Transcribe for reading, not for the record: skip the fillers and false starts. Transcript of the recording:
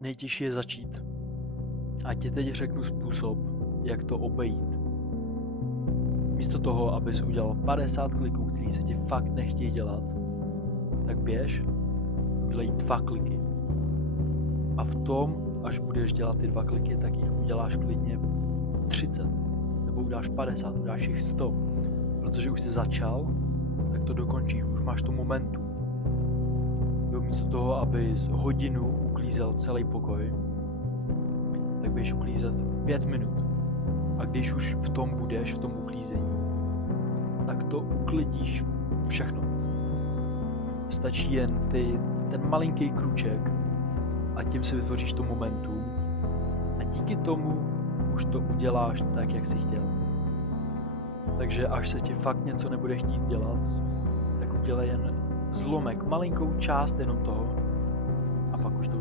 Nejtěžší je začít. A ti teď řeknu způsob, jak to obejít. Místo toho, abys udělal 50 kliků, který se ti fakt nechtějí dělat, tak běž, udělej 2 kliky. A v tom, až budeš dělat ty 2 kliky, tak jich uděláš klidně 30. Nebo uděláš 50, uděláš jich 100. Protože už jsi začal, tak to dokončíš, už máš to momentum. Jo, místo toho, abys hodinu uklízel celý pokoj, tak běž uklízet 5 minut. A když už v tom budeš, v tom uklízení, tak to uklidíš všechno. Stačí jen ten malinký kruček a tím si vytvoříš to momentum a díky tomu už to uděláš tak, jak jsi chtěl. Takže až se ti fakt něco nebude chtít dělat, tak udělej jen zlomek, malinkou část jenom toho a pak už to